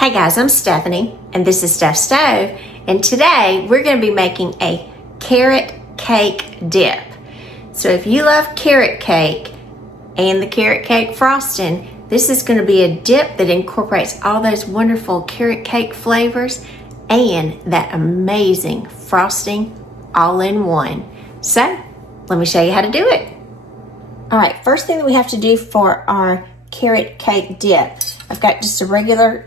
Hey guys, I'm Stephanie and this is Steph Stove, and today we're going to be making a carrot cake dip. So if you love carrot cake and the carrot cake frosting, this is going to be a dip that incorporates all those wonderful carrot cake flavors and that amazing frosting all in one. So let me show you how to do it. All right, first thing that we have to do for our carrot cake dip, I've got just a regular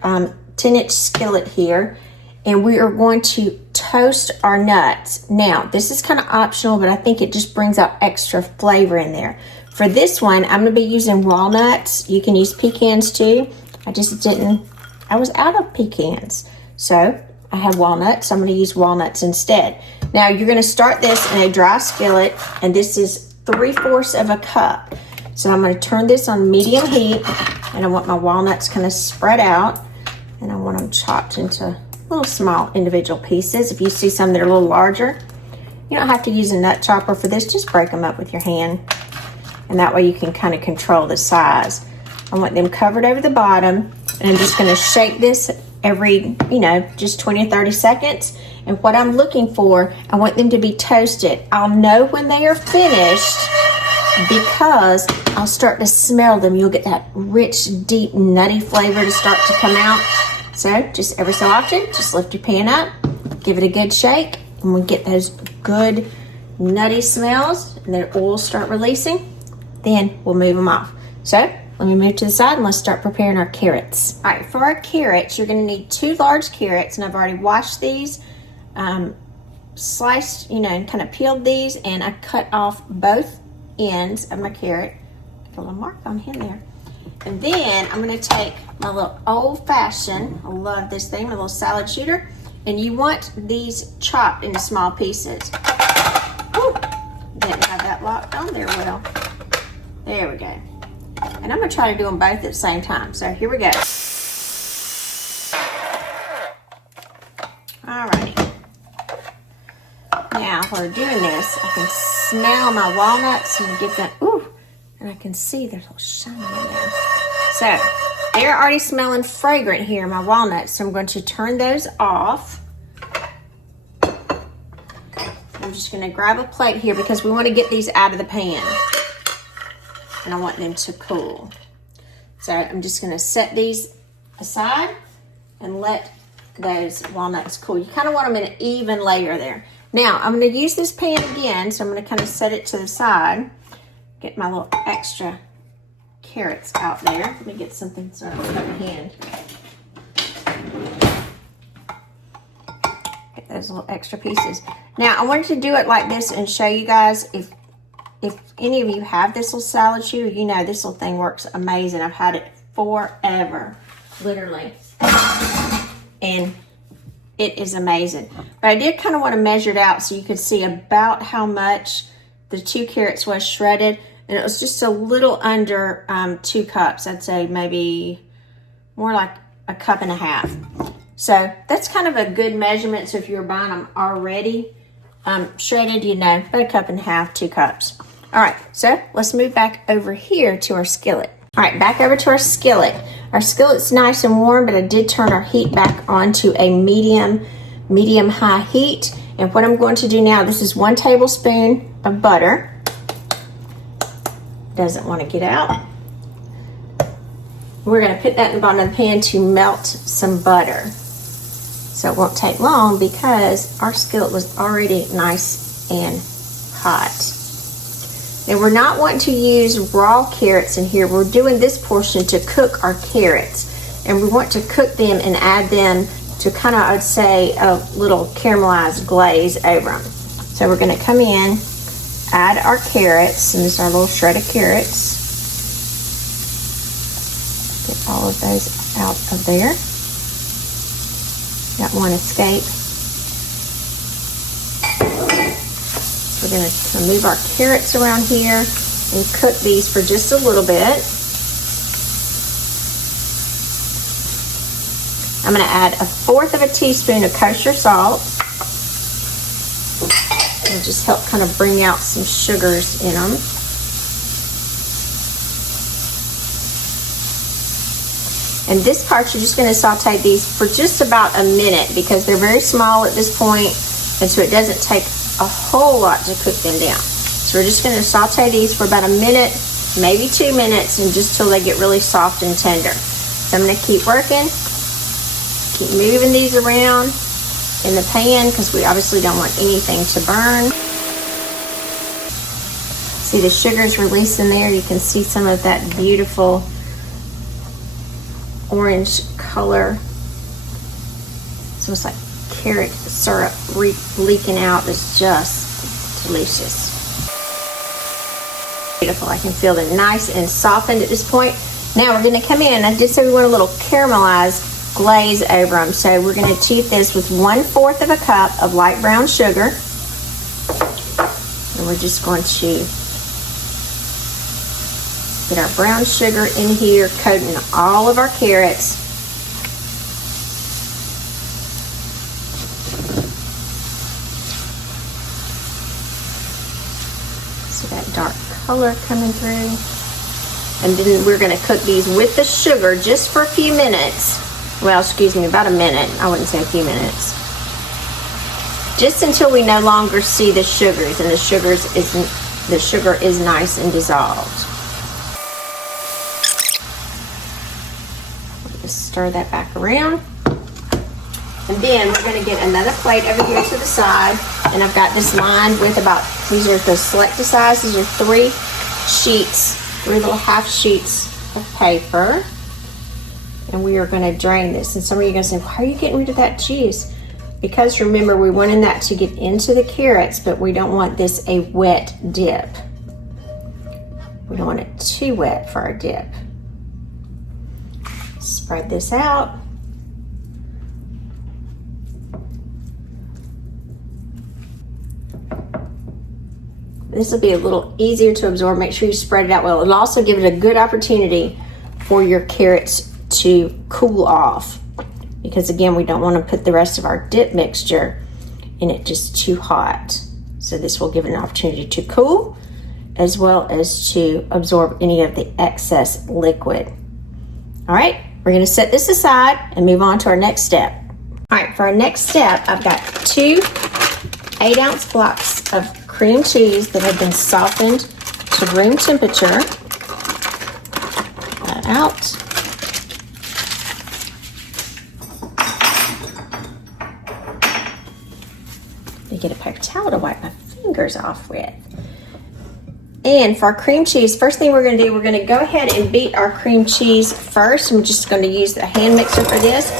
10-inch skillet here, and we are going to toast our nuts. Now, this is kind of optional, but I think it just brings out extra flavor in there. For this one, I'm going to be using walnuts. You can use pecans too. I was out of pecans, so I have walnuts. So I'm going to use walnuts instead. Now, you're going to start this in a dry skillet, and this is 3/4 of a cup. So I'm going to turn this on medium heat, and I want my walnuts kind of spread out, and I want them chopped into little small individual pieces. If you see some that are a little larger, you don't have to use a nut chopper for this. Just break them up with your hand, and that way you can kind of control the size. I want them covered over the bottom, and I'm just going to shake this every, just 20 or 30 seconds. And what I'm looking for, I want them to be toasted. I'll know when they are finished because I'll start to smell them. You'll get that rich, deep, nutty flavor to start to come out. So just every so often, just lift your pan up, give it a good shake, and we get those good nutty smells, and their oil start releasing. Then we'll move them off. So let me move to the side and let's start preparing our carrots. All right, for our carrots, you're going to need 2 large carrots, and I've already washed these, sliced, and kind of peeled these, and I cut off both ends of my carrot. Got a little mark on him there. And then I'm going to take my little old-fashioned, I love this thing, my little salad shooter, and you want these chopped into small pieces. Woo! Didn't have that locked on there well. There we go. And I'm going to try to do them both at the same time. So here we go. Alrighty. Now, while we're doing this, I can smell my walnuts and get that, and I can see there's a little shine in there. So, they're already smelling fragrant here, my walnuts, so I'm going to turn those off. I'm just going to grab a plate here because we want to get these out of the pan. And I want them to cool. So, I'm just going to set these aside and let those walnuts cool. You kind of want them in an even layer there. Now, I'm going to use this pan again, so I'm going to kind of set it to the side. Get my little extra carrots out there. Let me get something so I don't cut my hand. Get those little extra pieces. Now, I wanted to do it like this and show you guys, if any of you have this little salad shooter, this little thing works amazing. I've had it forever, literally. And it is amazing. But I did kind of want to measure it out so you could see about how much the 2 carrots was shredded. And it was just a little under 2 cups. I'd say maybe more like a cup and a half. So that's kind of a good measurement. So if you were buying them already shredded, about a cup and a half, 2 cups. All right, so let's move back over here to our skillet. All right, back over to our skillet. Our skillet's nice and warm, but I did turn our heat back on to a medium-high heat. And what I'm going to do now, this is 1 tablespoon of butter. Doesn't want to get out. We're going to put that in the bottom of the pan to melt some butter. So it won't take long because our skillet was already nice and hot. Now we're not wanting to use raw carrots in here. We're doing this portion to cook our carrots. And we want to cook them and add them to kind of, I'd say, a little caramelized glaze over them. So we're going to come in, add our carrots, and this is our little shredded carrots. Get all of those out of there. Got one escape. We're going to move our carrots around here and cook these for just a little bit. I'm going to add 1/4 teaspoon of kosher salt. It'll just help kind of bring out some sugars in them. And this part, you're just gonna saute these for just about a minute because they're very small at this point, and so it doesn't take a whole lot to cook them down. So we're just gonna saute these for about a minute, maybe 2 minutes, and just till they get really soft and tender. So I'm gonna keep working, keep moving these around in the pan because we obviously don't want anything to burn. See the sugar's releasing there. You can see some of that beautiful orange color. So it's like carrot syrup leaking out. It's just delicious. Beautiful. I can feel they're nice and softened at this point. Now we're going to come in. I did say we want a little caramelized glaze over them. So we're going to achieve this with 1/4 of a cup of light brown sugar. And we're just going to get our brown sugar in here, coating all of our carrots. So that dark color coming through. And then we're going to cook these with the sugar just for a few minutes. Well, excuse me, about a minute. I wouldn't say a few minutes. Just until we no longer see the sugars and the sugar is nice and dissolved. Just stir that back around. And then we're going to get another plate over here to the side. And I've got this lined with these are the selected size. These are 3 sheets, 3 little half sheets of paper. And we are going to drain this. And some of you are going to say, why are you getting rid of that juice? Because remember, we wanted that to get into the carrots, but we don't want this a wet dip. We don't want it too wet for our dip. Spread this out. This will be a little easier to absorb. Make sure you spread it out well. It'll also give it a good opportunity for your carrots to cool off. Because again, we don't want to put the rest of our dip mixture in it just too hot. So this will give it an opportunity to cool as well as to absorb any of the excess liquid. All right, we're going to set this aside and move on to our next step. All right, for our next step, I've got 2 8-ounce blocks of cream cheese that have been softened to room temperature. Pull that out. I get a paper towel to wipe my fingers off with. And for our cream cheese, first thing we're going to do, we're going to go ahead and beat our cream cheese first. I'm just going to use the hand mixer for this.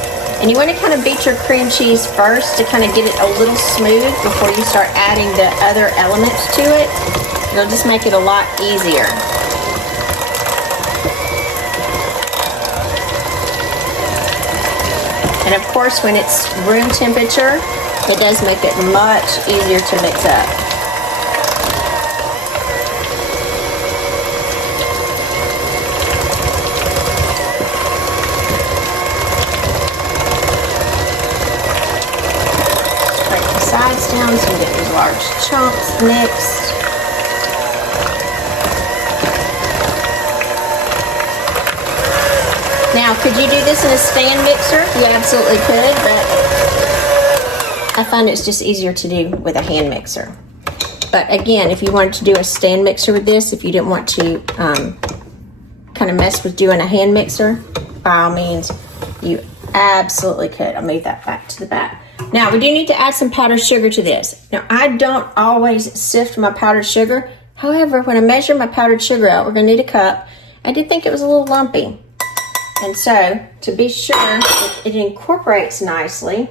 And you want to kind of beat your cream cheese first to kind of get it a little smooth before you start adding the other elements to it. It'll just make it a lot easier. And of course, when it's room temperature, it does make it much easier to mix up. Down so you get these large chunks mixed. Now, could you do this in a stand mixer? You absolutely could, but I find it's just easier to do with a hand mixer. But again, if you wanted to do a stand mixer with this, if you didn't want to kind of mess with doing a hand mixer, by all means, you absolutely could. I'll move that back to the back. Now, we do need to add some powdered sugar to this. Now, I don't always sift my powdered sugar. However, when I measure my powdered sugar out, we're going to need a cup. I did think it was a little lumpy. And so, to be sure it incorporates nicely,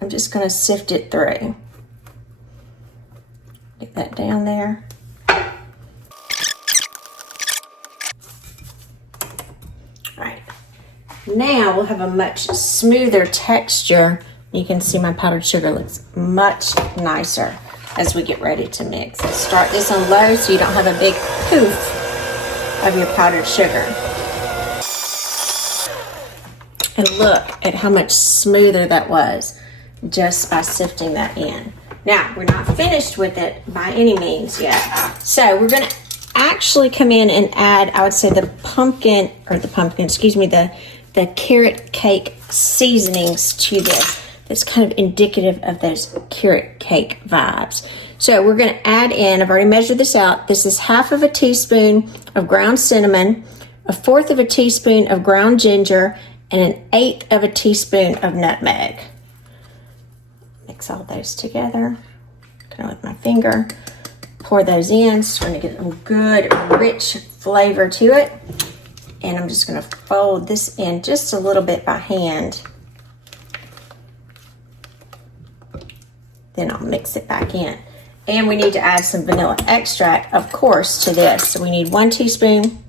I'm just going to sift it through. Get that down there. Now we'll have a much smoother texture. You can see my powdered sugar looks much nicer as we get ready to mix. Start this on low so you don't have a big poof of your powdered sugar. And look at how much smoother that was just by sifting that in. Now, we're not finished with it by any means yet. So we're gonna actually come in and add, I would say, the carrot cake seasonings to this. That's kind of indicative of those carrot cake vibes. So we're going to add in, I've already measured this out. This is 1/2 teaspoon of ground cinnamon, 1/4 teaspoon of ground ginger, and 1/8 teaspoon of nutmeg. Mix all those together, kind of with my finger. Pour those in, just trying to get a good, rich flavor to it. And I'm just going to fold this in just a little bit by hand. Then I'll mix it back in. And we need to add some vanilla extract, of course, to this. So we need 1 teaspoon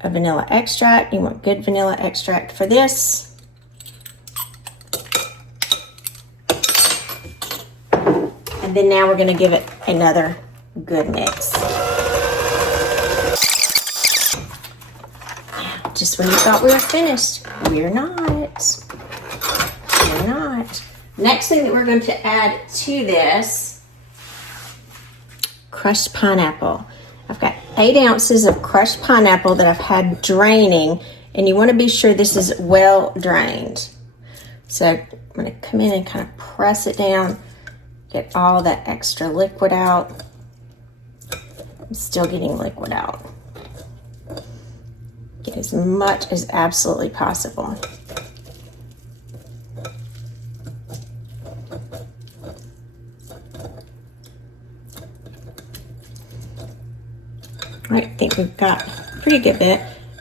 of vanilla extract. You want good vanilla extract for this. And then now we're going to give it another good mix. Just when you thought we were finished, we're not. We're not. Next thing that we're going to add to this, crushed pineapple. I've got 8 ounces of crushed pineapple that I've had draining, and you want to be sure this is well drained. So I'm going to come in and kind of press it down, get all that extra liquid out. I'm still getting liquid out. Get as much as absolutely possible. I think we've got a pretty good bit.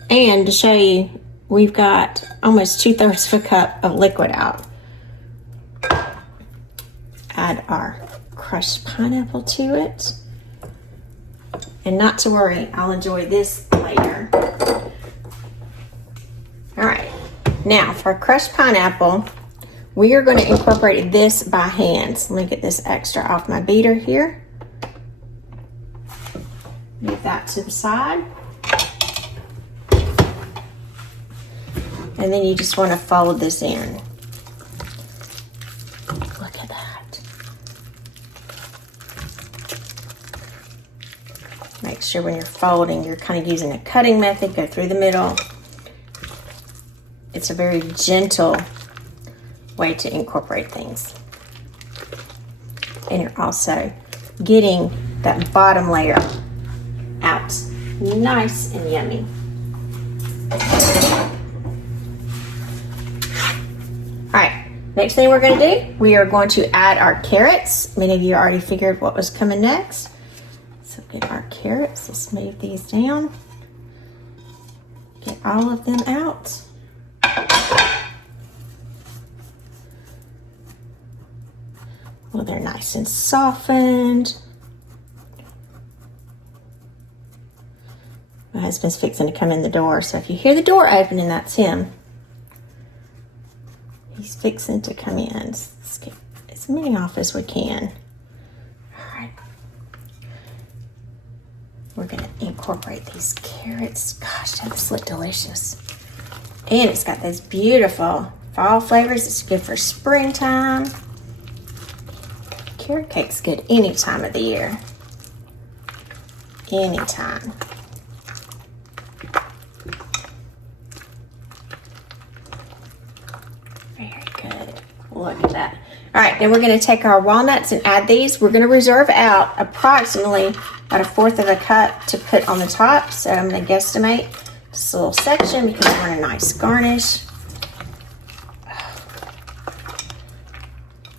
And to show you, we've got almost 2/3 of a cup of liquid out. Add our crushed pineapple to it. And not to worry, I'll enjoy this later. All right, now for crushed pineapple, we are going to incorporate this by hand. So let me get this extra off my beater here. Move that to the side. And then you just want to fold this in. Look at that. Make sure when you're folding, you're kind of using a cutting method. Go through the middle. It's a very gentle way to incorporate things. And you're also getting that bottom layer out nice and yummy. All right, next thing we're going to do, we are going to add our carrots. Many of you already figured what was coming next. So get our carrots, let's move these down. Get all of them out. Well, they're nice and softened. My husband's fixing to come in the door, so if you hear the door opening, that's him. He's fixing to come in. Let's get as many off as we can. All right. We're going to incorporate these carrots. Gosh, that this look delicious. And it's got those beautiful fall flavors. It's good for springtime. Carrot cake's good any time of the year. Anytime. Very good. Look at that. All right, then we're going to take our walnuts and add these. We're going to reserve out approximately about 1/4 cup to put on the top. So I'm going to guesstimate just a little section because I want a nice garnish.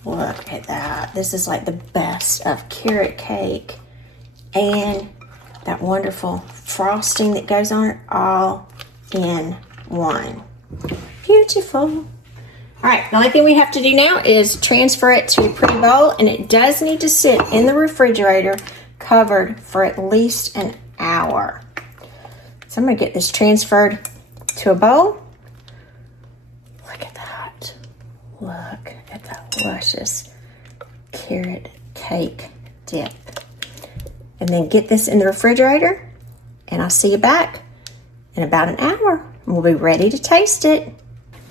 Look at that. This is like the best of carrot cake and that wonderful frosting that goes on it all in one. Beautiful. All right, the only thing we have to do now is transfer it to a pretty bowl, and it does need to sit in the refrigerator covered for at least an hour. So I'm going to get this transferred to a bowl. Look at that. Look at that luscious carrot cake dip. And then get this in the refrigerator, and I'll see you back in about an hour. We'll be ready to taste it.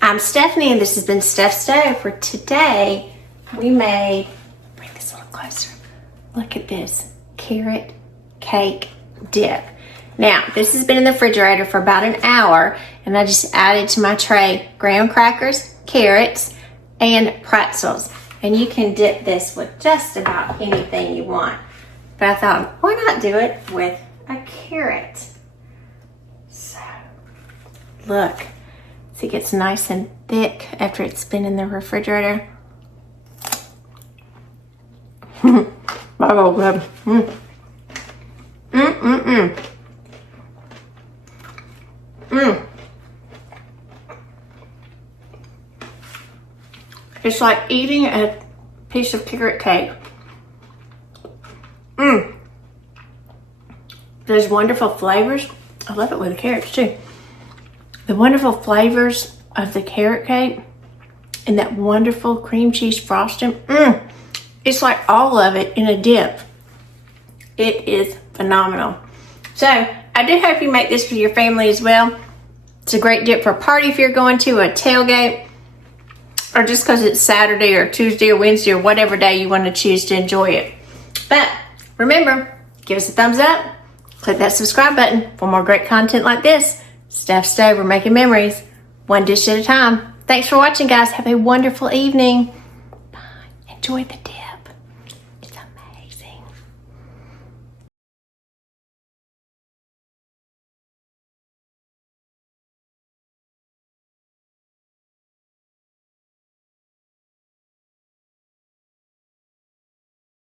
I'm Stephanie, and this has been Steph Stove. For today, we made, bring this a little closer. Look at this carrot cake dip. Now, this has been in the refrigerator for about an hour, and I just added to my tray graham crackers, carrots, and pretzels. And you can dip this with just about anything you want. But I thought, why not do it with a carrot? So, look. See, it gets nice and thick after it's been in the refrigerator. Oh, good. It's like eating a piece of carrot cake. There's wonderful flavors. I love it with the carrots too. The wonderful flavors of the carrot cake and that wonderful cream cheese frosting. It's like all of it in a dip. It is phenomenal. So I do hope you make this for your family as well. It's a great dip for a party if you're going to a tailgate, or just because it's Saturday or Tuesday or Wednesday or whatever day you want to choose to enjoy it. But remember, give us a thumbs up, click that subscribe button for more great content like this. Steph Stove, we're making memories, one dish at a time. Thanks for watching, guys. Have a wonderful evening. Bye. Enjoy the dip.